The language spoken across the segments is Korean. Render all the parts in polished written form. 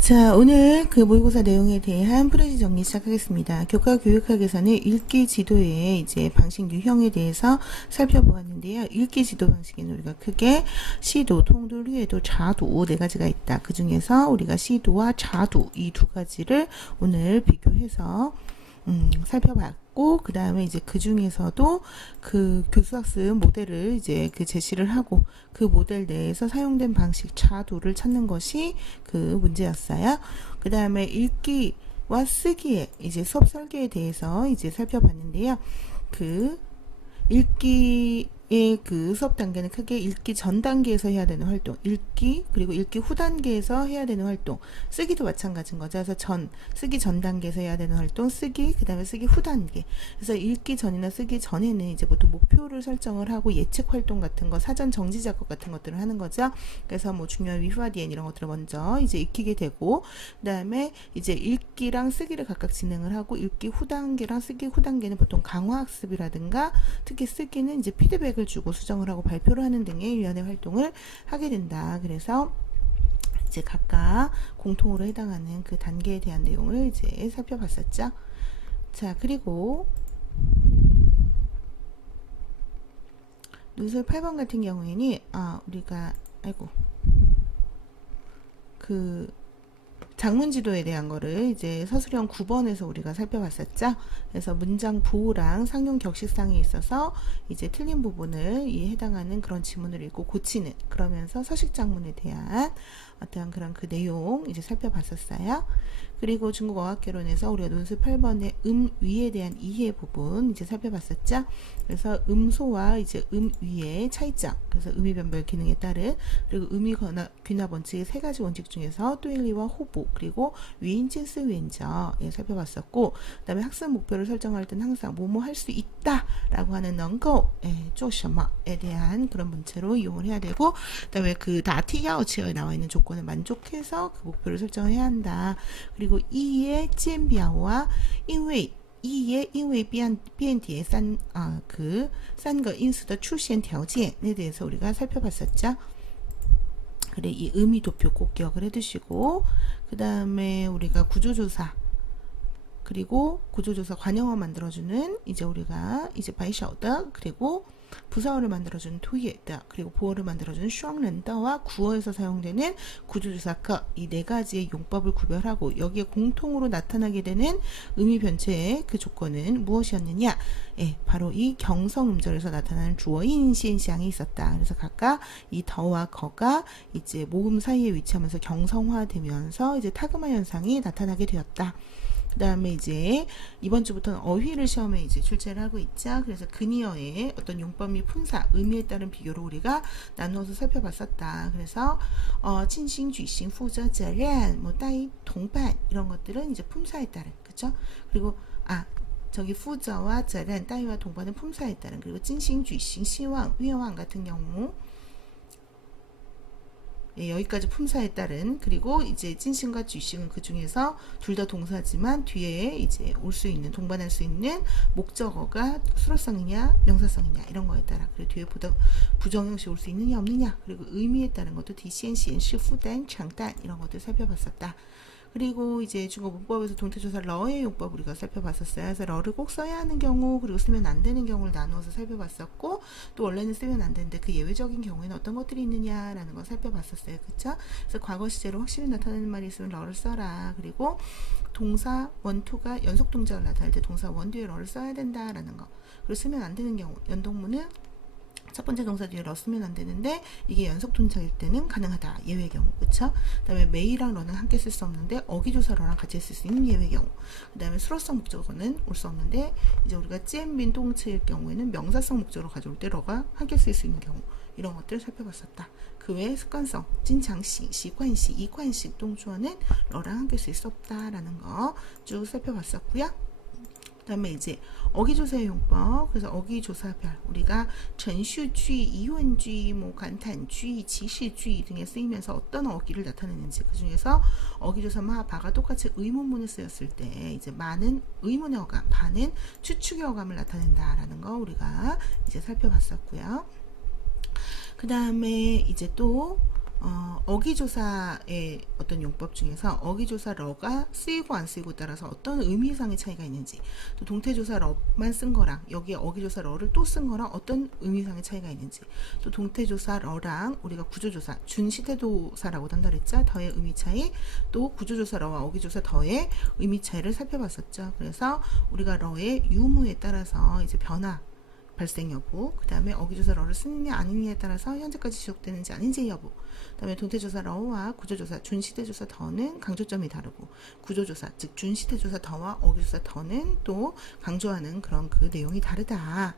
자, 오늘 그 모의고사 내용에 대한 프레지 정리 시작하겠습니다. 교과 교육학에서는 읽기 지도의 이제 방식 유형에 대해서 살펴보았는데요. 읽기 지도 방식에는 우리가 크게 시도, 통도, 류에도, 자도 네 가지가 있다. 그 중에서 우리가 시도와 자도 이 두 가지를 오늘 비교해서 살펴봤고, 그 다음에 이제 그 중에서도 그 교수학습 모델을 이제 그 제시를 하고, 그 모델 내에서 사용된 방식 차도를 찾는 것이 그 문제였어요. 그 다음에 읽기와 쓰기의 이제 수업 설계에 대해서 이제 살펴봤는데요. 그 읽기의 그 수업 단계는 크게 읽기 전 단계에서 해야 되는 활동, 읽기 그리고 읽기 후 단계에서 해야 되는 활동, 쓰기도 마찬가지인 거죠. 그래서 쓰기 전 단계에서 해야 되는 활동, 쓰기 그 다음에 쓰기 후 단계. 그래서 읽기 전이나 쓰기 전에는 이제 보통 목표를 설정을 하고 예측 활동 같은 거, 사전 정지 작업 같은 것들을 하는 거죠. 그래서 뭐 중요한 위화디엔 이런 것들을 먼저 이제 익히게 되고, 그 다음에 이제 읽기랑 쓰기를 각각 진행을 하고, 읽기 후 단계랑 쓰기 후 단계는 보통 강화 학습이라든가 특히 쓰기는 이제 피드백을 주고 수정을 하고 발표를 하는 등의 위원회 활동을 하게 된다. 그래서 이제 각각 공통으로 해당하는 그 단계에 대한 내용을 이제 살펴봤었죠. 자, 그리고 눈술 8번 같은 경우에는 우리가 그 장문지도에 대한 거를 이제 서술형 9번에서 우리가 살펴봤었죠. 그래서 문장 부호랑 상용 격식상에 있어서 이제 틀린 부분을 이 해당하는 그런 지문을 읽고 고치는, 그러면서 서식 장문에 대한 어떤 그런 그 내용 이제 살펴봤었어요. 그리고 중국 어학개론에서 우리가 논술 8번의 위에 대한 이해 부분 이제 살펴봤었죠. 그래서 음소와 이제 위의 차이점, 그래서 변별 기능에 따른, 그리고 귀납 원칙의 세 가지 원칙 중에서 또일리와 호보, 그리고 위인 찐스 위인저 살펴봤었고, 그 다음에 학습 목표를 설정할 때는 항상 뭐뭐 할 수 있다 라고 하는能够 做什么에 대한 그런 문체로 이용을 해야 되고, 그 다음에 그 다티야오치에 나와 있는 조건을 만족해서 그 목표를 설정해야 한다. 그리고 이의 찐비아와 인웨이因为变叠三个因素的出现条件에 대해서 우리가 살펴봤었죠. 그래, 이 의미 도표 꼭 기억을 해두시고, 그 다음에 우리가 구조조사, 그리고 구조조사 관형어 만들어주는 이제 우리가 이제 바이샤오더, 그리고 부사어를 만들어주는 토이에다, 그리고 보어를 만들어주는 슈앙렌더와 구어에서 사용되는 구조조사커, 이 네 가지의 용법을 구별하고 여기에 공통으로 나타나게 되는 의미 변체의 그 조건은 무엇이었느냐? 바로 이 경성 음절에서 나타나는 주어인 현상이 있었다. 그래서 각각 이 더와 거가 이제 모음 사이에 위치하면서 경성화되면서 이제 타그마 현상이 나타나게 되었다. 그 다음에 이제 이번 주부터는 어휘를 시험에 이제 출제를 하고 있죠. 그래서 근이어의 어떤 용법 및 품사, 의미에 따른 비교를 우리가 나누어서 살펴봤었다. 그래서 진싱, 쥐싱, 후저, 저련, 뭐 따이, 동반 이런 것들은 이제 품사에 따른, 그쵸? 그리고 저기 후저와 저련, 따이와 동반은 품사에 따른, 그리고 진싱, 쥐싱, 시왕, 위왕 같은 경우 여기까지 품사에 따른, 그리고 이제 찐싱과 쥐싱은 그 중에서 둘 다 동사지만 뒤에 이제 올 수 있는, 동반할 수 있는 목적어가 수로성이냐 명사성이냐 이런 거에 따라, 그리고 뒤에 부정형식 올 수 있느냐 없느냐, 그리고 의미에 따른 것도 디시엔시엔, 시푸단, 장단 이런 것들 살펴봤었다. 그리고 이제 중국 문법에서 동태조사 러의 용법 우리가 살펴봤었어요. 그래서 러를 꼭 써야 하는 경우, 그리고 쓰면 안 되는 경우를 나누어서 살펴봤었고, 또 원래는 쓰면 안 되는데 그 예외적인 경우에는 어떤 것들이 있느냐라는 걸 살펴봤었어요. 그쵸? 그래서 과거 시제로 확실히 나타나는 말이 있으면 러를 써라. 그리고 동사 원투가 연속 동작을 나타낼 때 동사 원 뒤에 러를 써야 된다라는 거. 그리고 쓰면 안 되는 경우, 연동문은 첫 번째 동사 뒤에 러 쓰면 안 되는데 이게 연속 동작일 때는 가능하다. 예외 경우. 그쵸? 그 다음에 메이랑 러는 함께 쓸 수 없는데 어기조사 러랑 같이 쓸 수 있는 예외 경우. 그 다음에 수로성 목적어는 올 수 없는데 이제 우리가 찌엔빈 동체일 경우에는 명사성 목적으로 가져올 때 러가 함께 쓸 수 있는 경우. 이런 것들을 살펴봤었다. 그 외에 습관성, 진장식, 시관식, 이관식 동주어는 러랑 함께 쓸 수 없다라는 거 쭉 살펴봤었고요. 그 다음에 이제 어기조사의 용법, 그래서 어기조사별 우리가 전슈주의, 이원주의, 뭐 간탄주의, 지시주의 등에 쓰이면서 어떤 어기를 나타내는지, 그 중에서 어기조사 마바가 똑같이 의문문에 쓰였을 때 이제 많은 의문의 어감, 반은 추측의 어감을 나타낸다라는 거 우리가 이제 살펴봤었고요. 그 다음에 이제 또 어기조사의 어떤 용법 중에서 어기조사 러가 쓰이고 안 쓰이고 따라서 어떤 의미상의 차이가 있는지, 또 동태조사 러만 쓴 거랑 여기에 어기조사 러를 또 쓴 거랑 어떤 의미상의 차이가 있는지, 또 동태조사 러랑 우리가 구조조사 준시대도사라고 한다 그랬죠. 더의 의미 차이, 또 구조조사 러와 어기조사 더의 의미 차이를 살펴봤었죠. 그래서 우리가 러의 유무에 따라서 이제 변화 발생 여부, 그 다음에 어기조사 러를 쓰느냐 아니냐에 따라서 현재까지 지속되는지 아닌지 여부, 그 다음에 동태조사 러와 구조조사 준시대조사 더는 강조점이 다르고, 구조조사 즉 준시대조사 더와 어기조사 더는 또 강조하는 그런 그 내용이 다르다.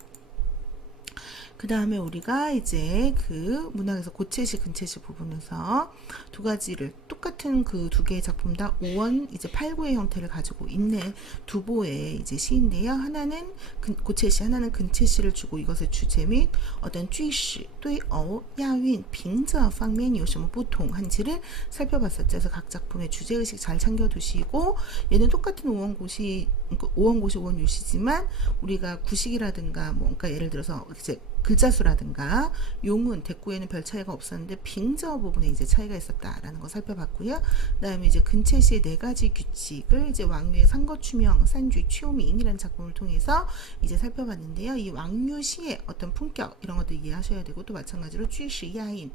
그 다음에 우리가 이제 그 문학에서 고체시 근체시 부분에서 두 가지를 똑같은 그 두 개의 작품 다 5원 이제 8구의 형태를 가지고 있는 두 보의 이제 시인데요. 하나는 고체시, 하나는 근체시를 주고 이것의 주제 및 어떤 句式, 对偶, 押韵, 平仄方面有什么不同한지를 살펴봤었죠. 그래서 각 작품의 주제의식 잘 챙겨두시고, 얘는 똑같은 5원고시, 5원유시지만 우리가 구식이라든가 뭔가 예를 들어서 이제 글자수라든가 용은 대꾸에는 별 차이가 없었는데 빙저 부분에 이제 차이가 있었다라는 거 살펴봤고요. 그다음에 이제 근체시의 네 가지 규칙을 이제 왕류의 상거추명, 산쥐, 취오민이라는 작품을 통해서 이제 살펴봤는데요. 이 왕류시의 어떤 품격 이런 것도 이해하셔야 되고, 또 마찬가지로 쥐시, 야인,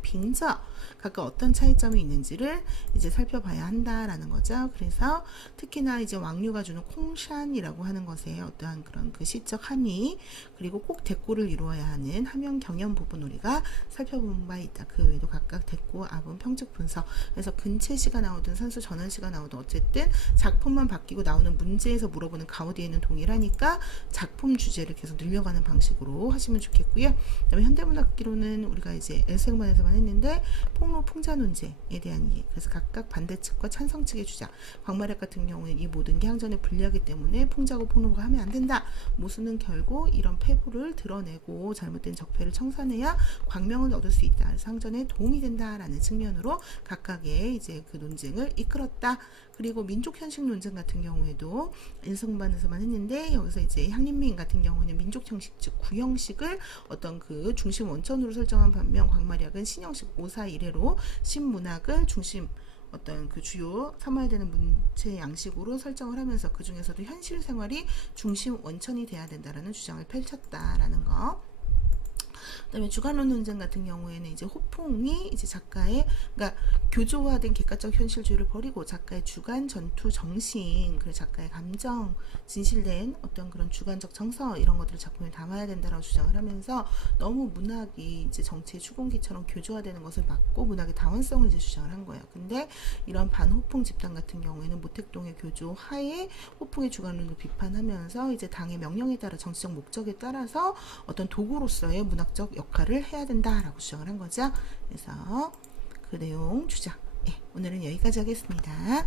빙저 각각 어떤 차이점이 있는지를 이제 살펴봐야 한다라는 거죠. 그래서 특히나 이제 왕류가 주는 콩샨이라고 하는 것에 어떠한 그런 그 시적 함의, 그리고 꼭 대꾸를 이루어야 하는 함연 경연 부분 우리가 살펴본 바 있다. 그 외에도 각각 대꾸, 아분, 평즉 분석, 그래서 근체시가 나오든 산수 전환시가 나오든 어쨌든 작품만 바뀌고 나오는 문제에서 물어보는 가우디에는 동일하니까 작품 주제를 계속 늘려가는 방식으로 하시면 좋겠고요. 그다음에 현대문학기로는 우리가 이제 L세그만에서만 했는데 폭로 풍자 논제에 대한 이해, 그래서 각각 반대측과 찬성측의 주장, 광말약 같은 경우는 이 모든 게 항전에 불리하기 때문에 풍자고 폭로가 하면 안 된다. 모수는 결국 이런 폐부를 드러내고 잘못된 적폐를 청산해야 광명을 얻을 수 있다. 그래서 항전에 도움이 된다라는 측면으로 각각의 이제 그 논쟁을 이끌었다. 그리고 민족 현식 논쟁 같은 경우에도 인성반에서만 했는데, 여기서 이제 향림민 같은 경우는 민족 형식 즉 구형식을 어떤 그 중심 원천으로 설정한 반면, 광말약은 신형식 5사 이래로 신문학을 중심 어떤 그 주요 삼아야 되는 문체 양식으로 설정을 하면서 그 중에서도 현실 생활이 중심 원천이 돼야 된다라는 주장을 펼쳤다라는 거. 그다음에 주관론 논쟁 같은 경우에는 이제 호풍이 이제 작가의, 그러니까 교조화된 객관적 현실주의를 버리고 작가의 주관, 전투, 정신, 그리고 작가의 감정, 진실된 어떤 그런 주관적 정서 이런 것들을 작품에 담아야 된다라고 주장을 하면서, 너무 문학이 이제 정치의 추궁기처럼 교조화되는 것을 막고 문학의 다원성을 이제 주장을 한 거예요. 근데 이런 반호풍 집단 같은 경우에는 모택동의 교조 하에 호풍의 주관론을 비판하면서 이제 당의 명령에 따라 정치적 목적에 따라서 어떤 도구로서의 문학적 역할을 해야 된다라고 주장을 한 거죠. 그래서 그 내용 주장, 오늘은 여기까지 하겠습니다.